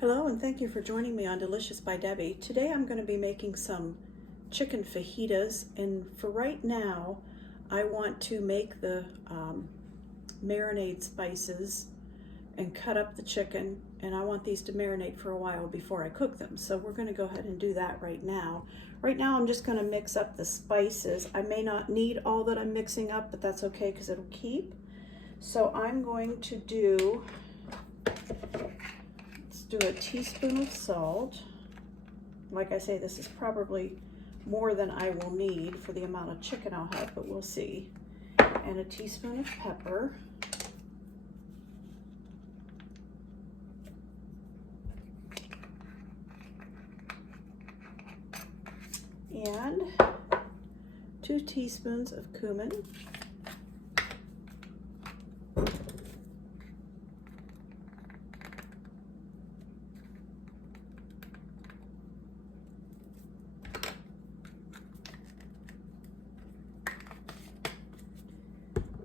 Hello and thank you for joining me on Delicious by Debbie. Today I'm going to be making some chicken fajitas, and for right now I want to make the marinade spices and cut up the chicken, and I want these to marinate for a while before I cook them. So we're going to go ahead and do that right now. Right now I'm just going to mix up the spices. I may not need all that I'm mixing up, but that's okay because it'll keep. So I'm going to do a teaspoon of salt. Like I say, this is probably more than I will need for the amount of chicken I'll have, but we'll see. And a teaspoon of pepper. And 2 teaspoons of cumin.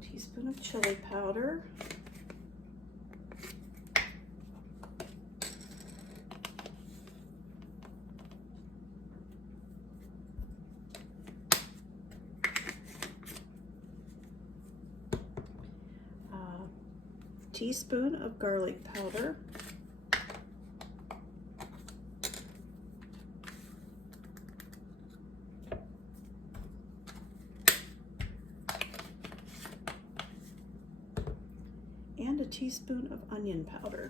Teaspoon of chili powder. Teaspoon of garlic powder. And a teaspoon of onion powder.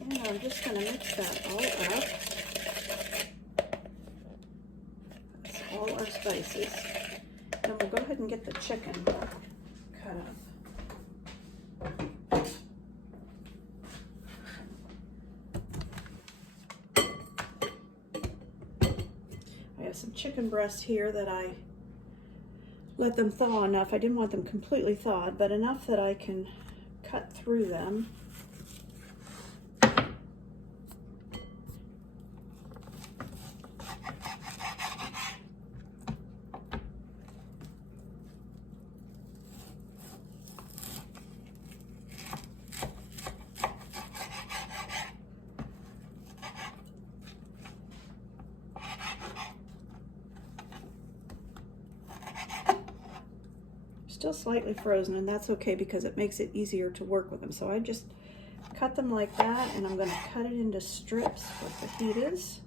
And I'm just going to mix that all up. That's all our spices. Then we'll go ahead and get the chicken cut up. I have some chicken breasts here that I let them thaw enough. I didn't want them completely thawed, but enough that I can cut through them. Still slightly frozen, and that's okay because it makes it easier to work with them. So I just cut them like that, and I'm going to cut it into strips for fajitas.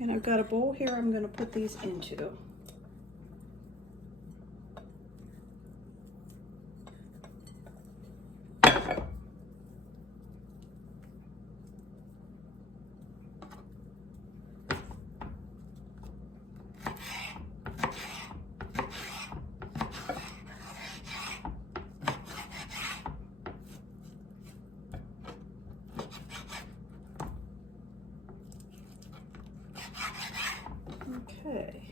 And I've got a bowl here I'm going to put these into. Okay.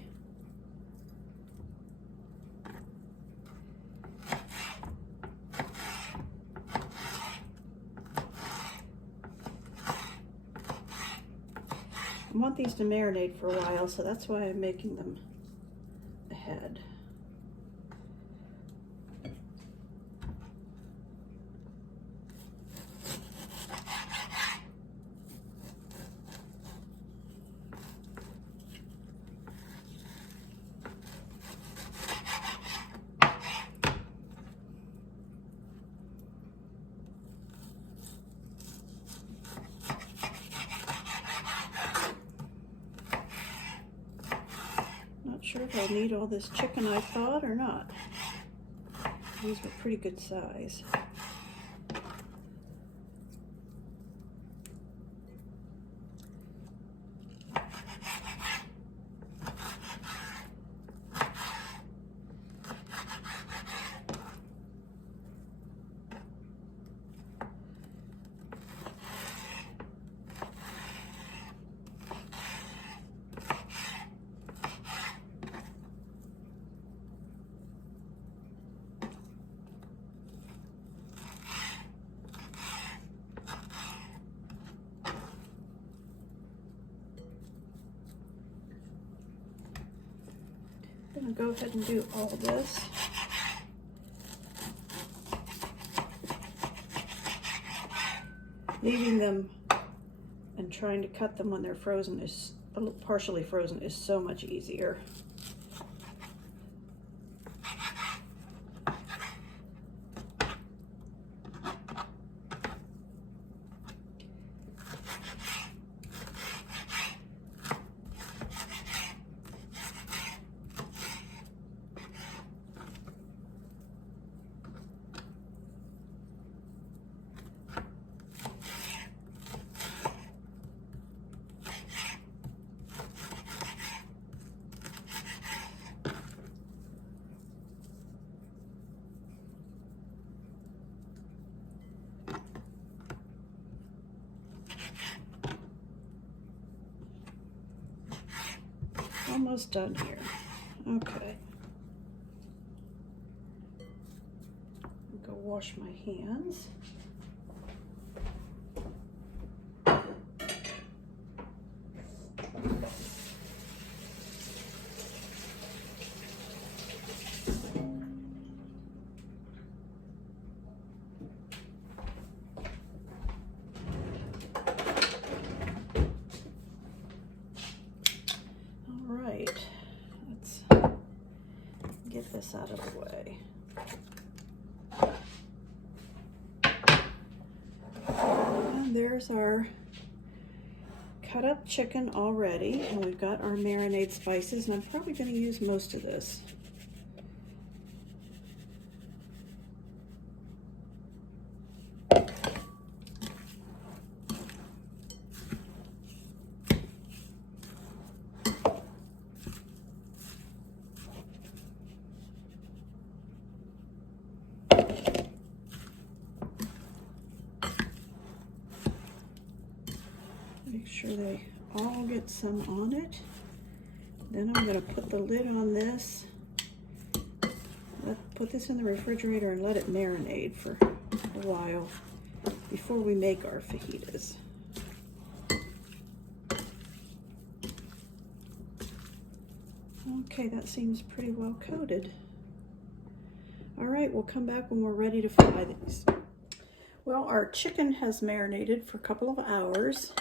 I want these to marinate for a while, so that's why I'm making them ahead. Sure if I'll need all this chicken I thawed or not. These were pretty good size. I'm going to go ahead and do all this. Leaving them and trying to cut them when they're frozen is, partially frozen, is so much easier. Almost done here. Okay. I'll go wash my hands. Let's get this out of the way. And there's our cut up chicken already, and we've got our marinade spices, and I'm probably going to use most of this. Make sure they all get some on it. Then I'm going to put the lid on this. Put this in the refrigerator and let it marinate for a while before we make our fajitas. Okay, that seems pretty well coated. All right, we'll come back when we're ready to fry these. Well, our chicken has marinated for a couple of hours,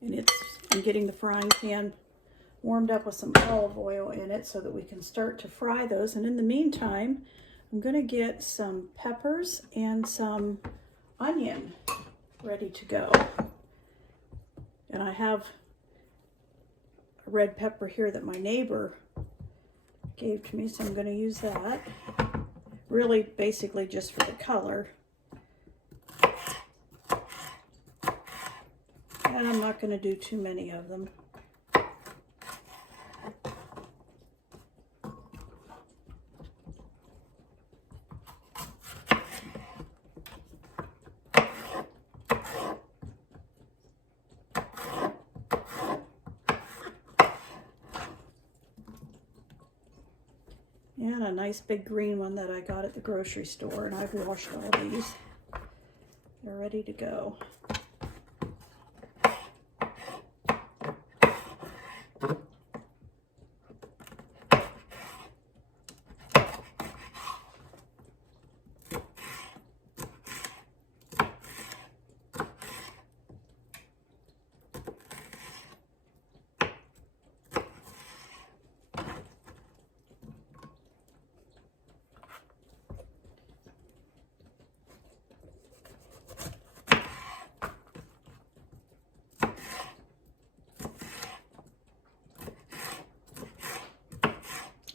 and I'm getting the frying pan warmed up with some olive oil in it so that we can start to fry those. And in the meantime, I'm going to get some peppers and some onion ready to go. And I have a red pepper here that my neighbor gave to me, so I'm going to use that. Really, basically just for the color. And I'm not going to do too many of them. And a nice big green one that I got at the grocery store, and I've washed all these. They're ready to go.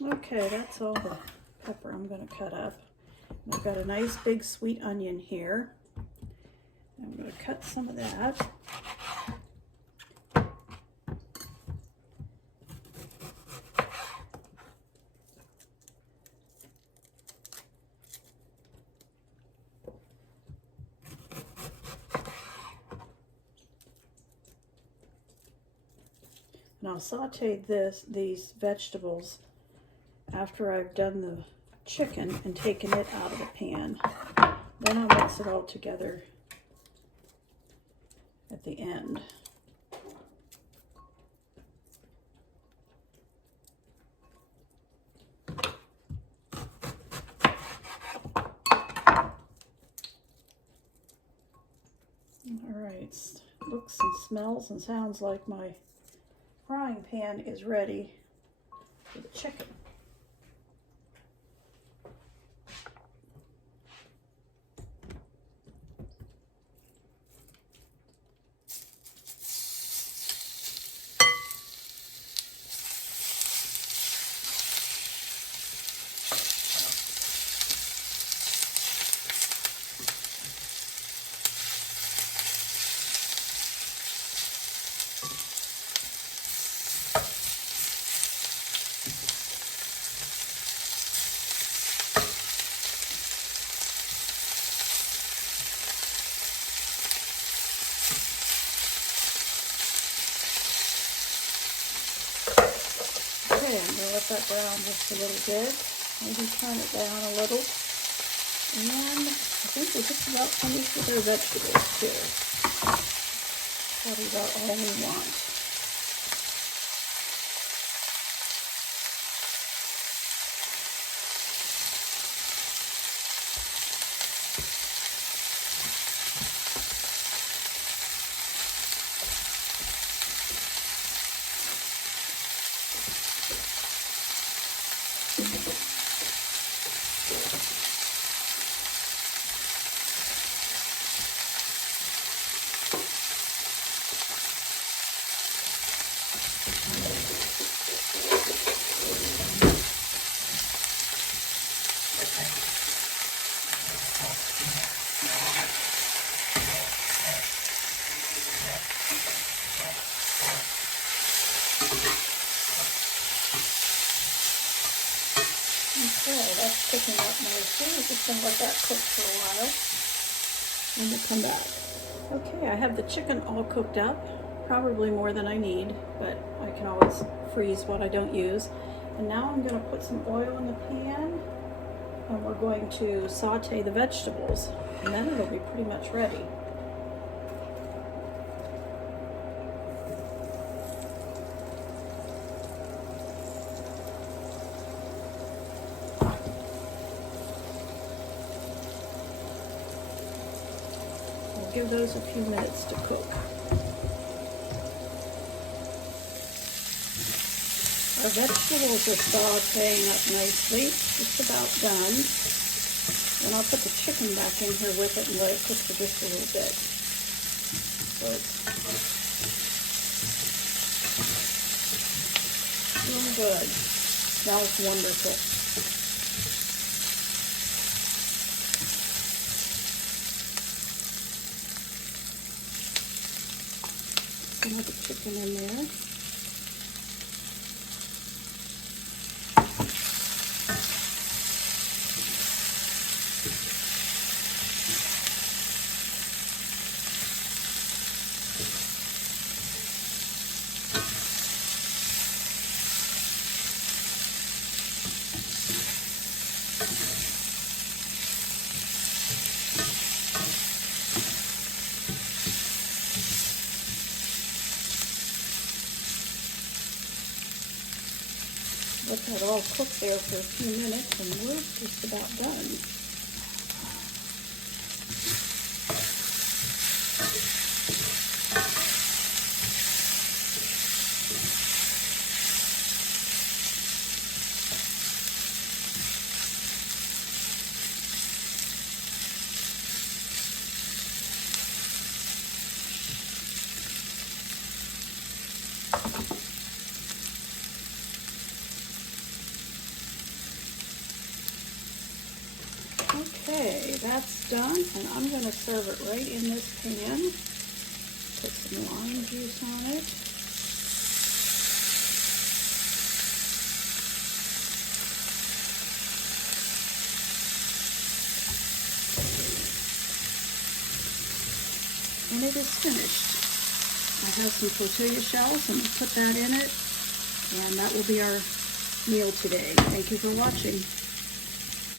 Okay, that's all the pepper I'm going to cut up. And I've got a nice big sweet onion here. I'm going to cut some of that. And I'll saute these vegetables after I've done the chicken and taken it out of the pan. Then I'll mix it all together at the end. smells and sounds like my frying pan is ready for the chicken. Okay, I'm going to let that brown just a little bit. Maybe turn it down a little. And I think we're just about finished with our vegetables too. Probably about all we want. Okay, that's cooking up nicely. We're just going to let that cook for a while and we'll come back. Okay, I have the chicken all cooked up, probably more than I need, but I can always freeze what I don't use. And now I'm going to put some oil in the pan and we're going to saute the vegetables and then it'll be pretty much ready. Give those a few minutes to cook. Our vegetables are sauteing up nicely, just about done. And I'll put the chicken back in here with it and let it cook for just a little bit. So it's really good. Smells wonderful. Some of the chicken in there. Let that all cook there for a few minutes and we're just about done. Okay, that's done, and I'm going to serve it right in this pan. Put some lime juice on it. And it is finished. I have some tortilla shells, and we'll put that in it, and that will be our meal today. Thank you for watching.